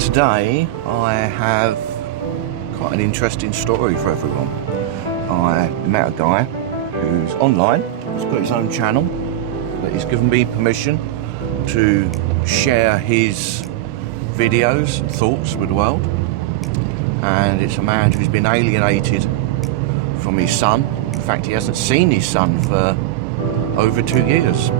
Today I have quite an interesting story for everyone. I met a guy who's online, he's got his own channel, but he's given me permission to share his videos and thoughts with the world. And it's a man who's been alienated from his son. In fact, he hasn't seen his son for over 2 years.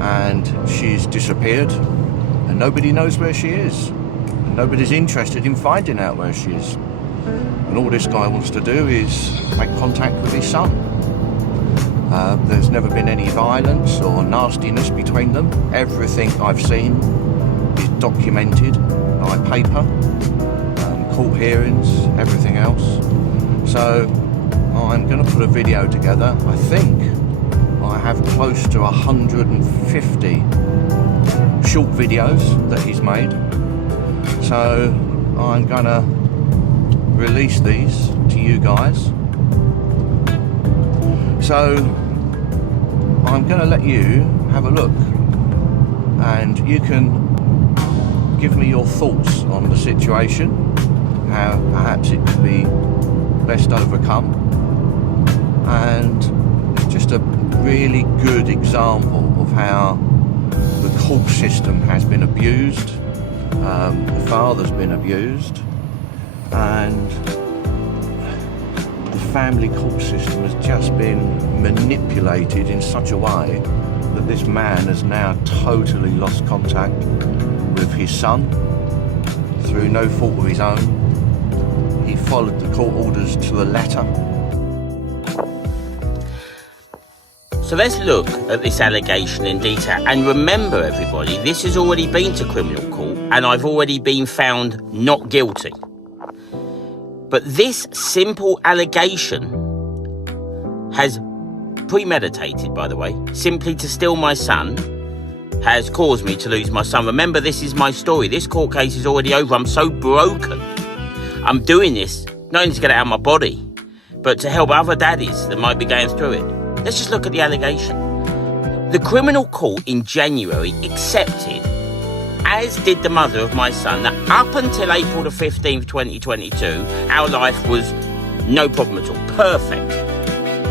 And she's disappeared and nobody knows where she is. And nobody's interested in finding out where she is. And all this guy wants to do is make contact with his son. There's never been any violence or nastiness between them. Everything I've seen is documented by paper, court hearings, everything else. So I'm going to put a video together. I think I have close to 150 short videos that he's made. So I'm going to release these to you guys. So I'm going to let you have a look and you can give me your thoughts on the situation, how perhaps it could be best overcome. And it's just a really good example of how the court system has been abused, the father's been abused, and the family court system has just been manipulated in such a way that this man has now totally lost contact with his son through no fault of his own. He followed the court orders to the letter. So let's look at this allegation in detail. And remember, everybody, this has already been to criminal court and I've already been found not guilty. But this simple allegation has premeditated, by the way, simply to steal my son, has caused me to lose my son. Remember, this is my story. This court case is already over. I'm so broken. I'm doing this not only to get it out of my body, but to help other daddies that might be going through it. Let's just look at the allegation. The criminal court in January accepted, as did the mother of my son, that up until April the 15th, 2022, our life was no problem at all. Perfect.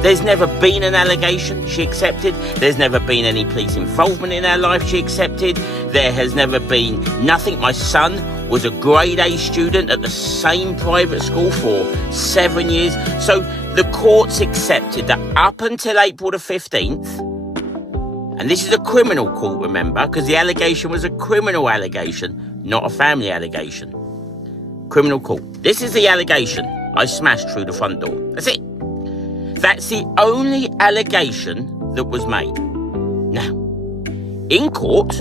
There's never been an allegation, she accepted. There's never been any police involvement in our life, she accepted. There has never been nothing. My son was a grade A student at the same private school for 7 years. So the courts accepted that up until April the 15th, and this is a criminal court, remember, because the allegation was a criminal allegation, not a family allegation. Criminal court. This is the allegation. I smashed through the front door. That's it. That's the only allegation that was made. Now, in court,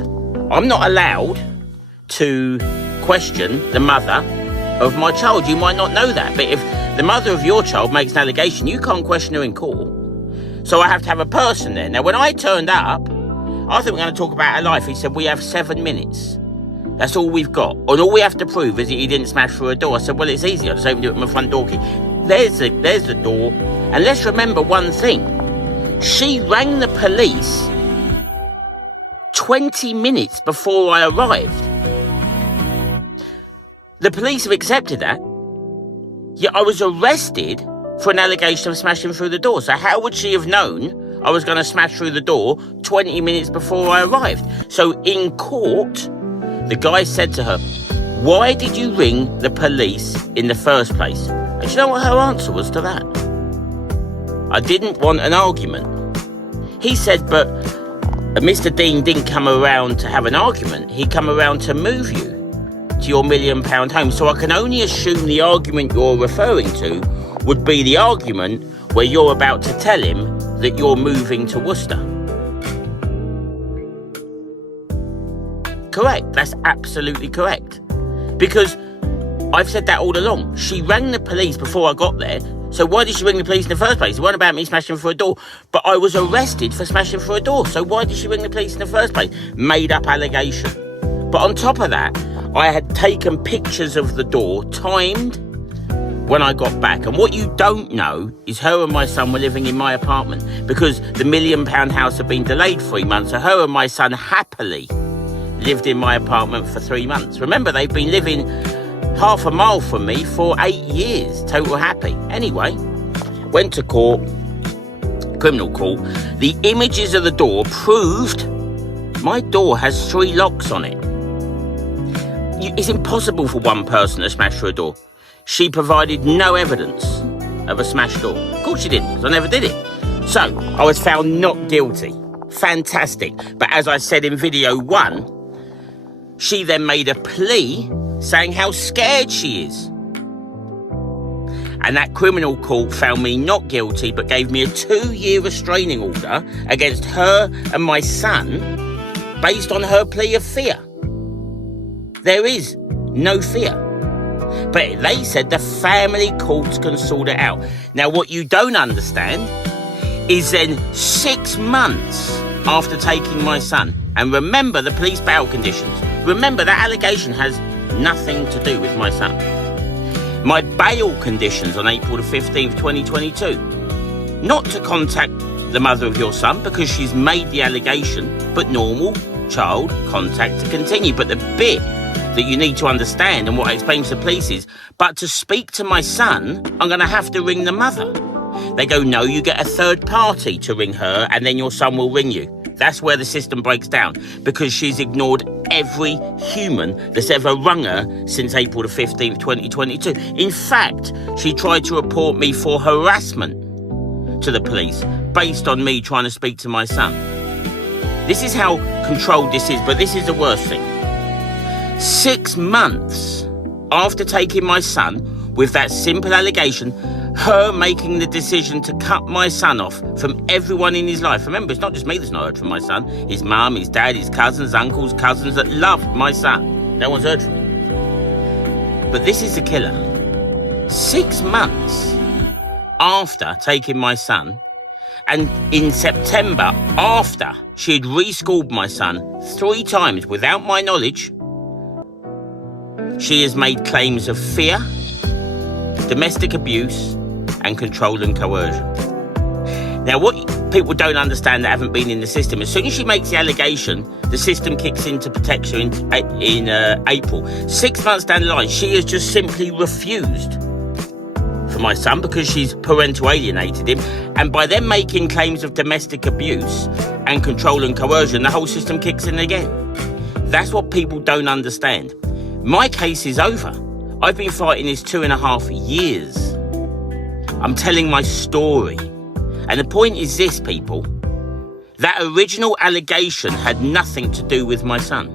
I'm not allowed to question the mother of my child. You might not know that, but if the mother of your child makes an allegation, you can't question her in court. So I have to have a person there. Now, when I turned up, I think we're going to talk about her life. He said, we have 7 minutes. That's all we've got. And all we have to prove is that he didn't smash through a door. I said, well, it's easy. I'll just open it with my front door key. There's the door. And let's remember one thing. She rang the police 20 minutes before I arrived. The police have accepted that. Yet I was arrested for an allegation of smashing through the door. So how would she have known I was going to smash through the door 20 minutes before I arrived? So in court, the guy said to her, why did you ring the police in the first place? And you know what her answer was to that? I didn't want an argument. He said, but Mr. Dean didn't come around to have an argument. He come around to move you to your £1 million home. So I can only assume the argument you're referring to would be the argument where you're about to tell him that you're moving to Worcester. Correct. That's absolutely correct. Because I've said that all along. She rang the police before I got there. So why did she ring the police in the first place? It wasn't about me smashing through a door. But I was arrested for smashing through a door. So why did she ring the police in the first place? Made up allegation. But on top of that, I had taken pictures of the door, timed, when I got back. And what you don't know is her and my son were living in my apartment because the £1 million house had been delayed 3 months. So her and my son happily lived in my apartment for 3 months. Remember, they've been living half a mile from me for 8 years, total happy. Anyway, went to court, criminal court. The images of the door proved my door has 3 locks on it. It's impossible for one person to smash through a door. She provided no evidence of a smashed door. Of course she didn't, because I never did it. So, I was found not guilty. Fantastic. But as I said in video 1, she then made a plea saying how scared she is. And that criminal court found me not guilty, but gave me a 2-year restraining order against her and my son based on her plea of fear. There is no fear. But they said the family courts can sort it out. Now, what you don't understand is then 6 months after taking my son, and remember the police bail conditions. Remember, that allegation has nothing to do with my son. My bail conditions on April the 15th, 2022. Not to contact the mother of your son because she's made the allegation, but normal child contact to continue. But the bit that you need to understand, and what I explained to the police is, but to speak to my son, I'm going to have to ring the mother. They go, no, you get a third party to ring her and then your son will ring you. That's where the system breaks down, because she's ignored every human that's ever rung her since April the 15th, 2022. In fact, she tried to report me for harassment to the police based on me trying to speak to my son. This is how controlled this is, but this is the worst thing. 6 months after taking my son with that simple allegation, her making the decision to cut my son off from everyone in his life. Remember, it's not just me that's not heard from my son. His mum, his dad, his cousins, uncles, cousins that loved my son. No one's heard from him. But this is the killer. 6 months after taking my son, and in September, after she had reschooled my son 3 times without my knowledge, she has made claims of fear, domestic abuse, and control and coercion. Now, what people don't understand that haven't been in the system, as soon as she makes the allegation, the system kicks into protection in April. 6 months down the line, she has just simply refused for my son because she's parental alienated him. And by them making claims of domestic abuse and control and coercion, the whole system kicks in again. That's what people don't understand. My case is over. I've been fighting this 2.5 years. I'm telling my story. And the point is this, people. That original allegation had nothing to do with my son.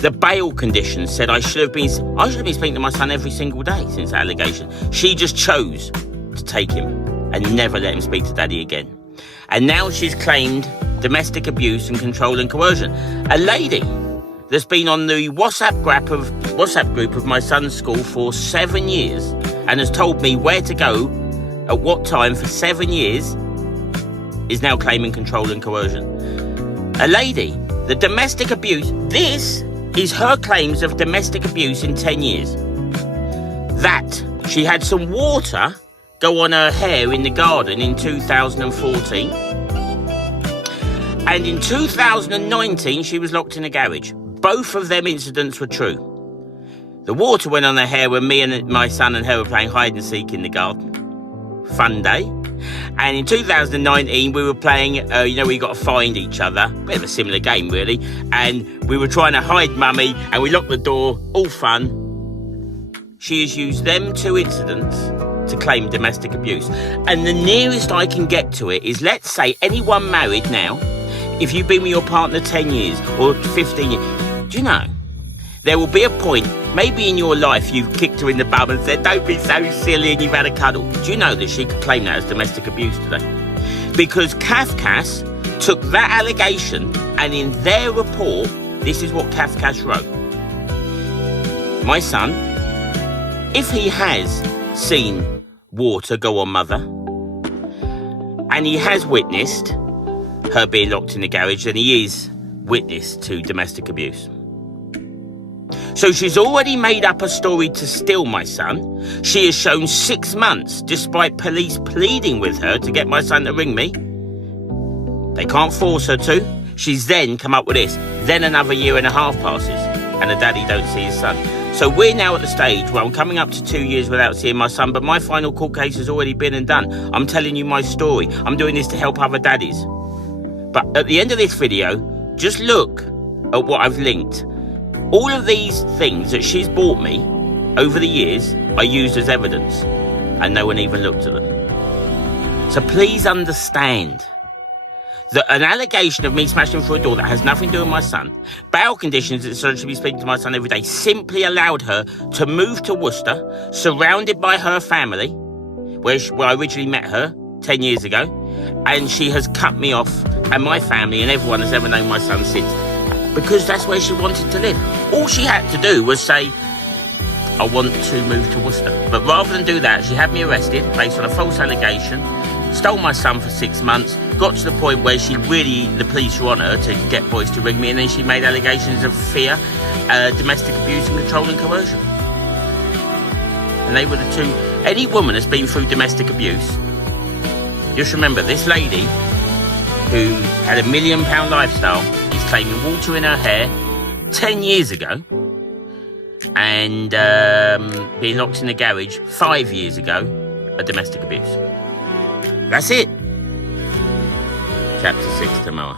The bail conditions said I should have been speaking to my son every single day since that allegation. She just chose to take him and never let him speak to daddy again. And now she's claimed domestic abuse and control and coercion. A lady that's been on the WhatsApp group of my son's school for 7 years and has told me where to go at what time for 7 years is now claiming control and coercion. A lady, the domestic abuse, this is her claims of domestic abuse in 10 years. That she had some water go on her hair in the garden in 2014. And in 2019, she was locked in a garage. Both of them incidents were true. The water went on her hair when me and my son and her were playing hide and seek in the garden. Fun day. And in 2019, we were playing, we got to find each other. Bit of a similar game, really. And we were trying to hide mummy, and we locked the door. All fun. She has used them 2 incidents to claim domestic abuse. And the nearest I can get to it is, let's say anyone married now, if you've been with your partner 10 years or 15 years, do you know, there will be a point, maybe in your life, you've kicked her in the bum and said, don't be so silly, and you've had a cuddle. Do you know that she could claim that as domestic abuse today? Because Kafkas took that allegation, and in their report, this is what Kafkas wrote. My son, if he has seen water go on mother, and he has witnessed her being locked in the garage, then he is witness to domestic abuse. So she's already made up a story to steal my son. She has shown 6 months, despite police pleading with her to get my son to ring me. They can't force her to. She's then come up with this. Then another year and a half passes and the daddy don't see his son. So we're now at the stage where I'm coming up to 2 years without seeing my son, but my final court case has already been and done. I'm telling you my story. I'm doing this to help other daddies. But at the end of this video, just look at what I've linked. All of these things that she's bought me over the years I used as evidence, and no one even looked at them. So please understand that an allegation of me smashing through a door that has nothing to do with my son, bail conditions that she should be speaking to my son every day, simply allowed her to move to Worcester, surrounded by her family, where I originally met her 10 years ago, and she has cut me off and my family and everyone that's ever known my son since, because that's where she wanted to live. All she had to do was say, I want to move to Worcester. But rather than do that, she had me arrested based on a false allegation, stole my son for 6 months, got to the point where the police were on her to get boys to ring me, and then she made allegations of fear, domestic abuse and control and coercion. And they were the two. Any woman that's been through domestic abuse, just remember, this lady who had £1 million lifestyle is claiming water in her hair 10 years ago and being locked in the garage 5 years ago, a domestic abuse. That's it. Chapter 6 tomorrow.